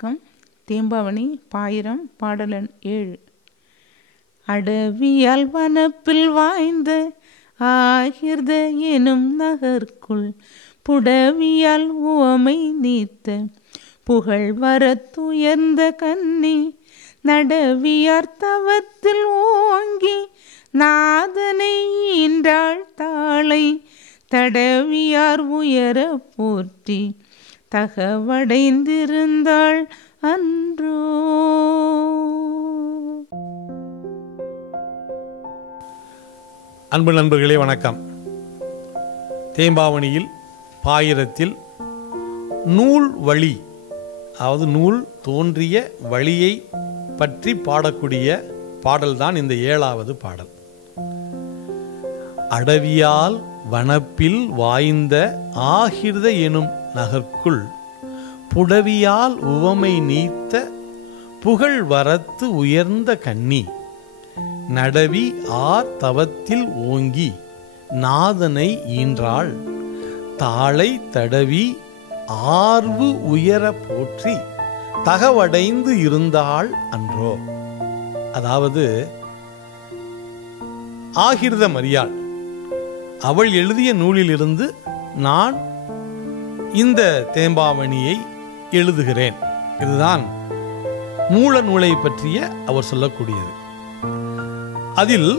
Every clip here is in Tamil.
வணக்கம். தேம்பாவணி பாயிரம் பாடலன் 7. அடவியால் வனப்பில் வாய்ந்த ஆகிர்த எனும் நகர்க்குள் புடவியால் உவமை நீத்த புகழ் வரத்துயர்ந்த கன்னி நடவியார் தவத்தில் ஓங்கி நாதனை ஈன்றாள் தாளை தடவியார் உயர போற்றி தகவடைந்திருந்தாள் அன்றோ. அன்பு நண்பர்களே வணக்கம். தேம்பாவணியில் பாயிரத்தில் நூல் வழி, அதாவது நூல் தோன்றிய வழியை பற்றி பாடக்கூடிய பாடல்தான் இந்த 7வது பாடல். அடவியால் வனப்பில் வாய்ந்த ஆகிர்த எனும் நகர்க்குள் புடவியால் உவமை நீத்த புகழ் வரத்து உயர்ந்த கன்னி நடவி ஆர் தவத்தில் ஓங்கி நாதனை ஈன்றாள் தாளை தடவி ஆர்வு உயர போற்றி தகவடைந்து இருந்தாள் அன்றோ. அதாவது ஆகிர்த மரியாள் அவள் எழுதிய நூலிலிருந்து நான் இந்த தேம்பாவணியை எழுதுகிறேன். இதுதான் மூல நூலை பற்றிய அவர் சொல்லக்கூடியது. அதில்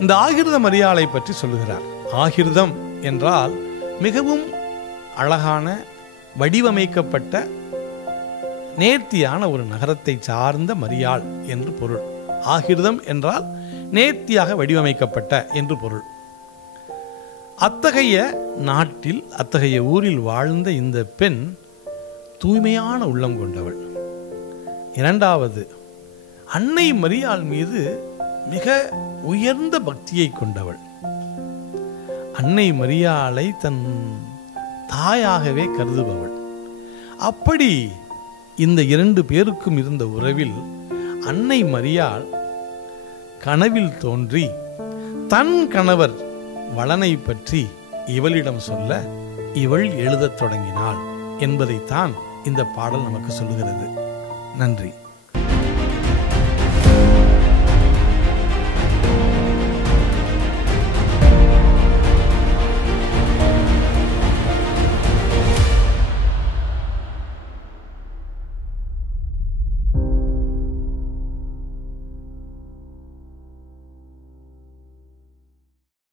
இந்த ஆகிர்த மரியாளை பற்றி சொல்லுகிறார். ஆகிர்தம் என்றால் மிகவும் அழகான வடிவமைக்கப்பட்ட நேர்த்தியான ஒரு நகரத்தை சார்ந்த மரியாள் என்று பொருள். ஆகிர்தம் என்றால் நேர்த்தியாக வடிவமைக்கப்பட்ட என்று பொருள். அத்தகைய நாட்டில் அத்தகைய ஊரில் வாழ்ந்த இந்த பெண் தூய்மையான உள்ளம் கொண்டவள். 2வது, அன்னை மரியாள் மீது மிக உயர்ந்த பக்தியை கொண்டவள். அன்னை மரியாளை தன் தாயாகவே கருதுபவள். அப்படி இந்த 2 பேருக்கும் இருந்த உறவில் அன்னை மரியாள் கனவில் தோன்றி தன் கணவர் வளனை பற்றி இவளிடம் சொல்ல இவள் எழுதத் தொடங்கினாள் என்பதைத்தான் இந்த பாடல் நமக்கு சொல்லுகிறது. நன்றி.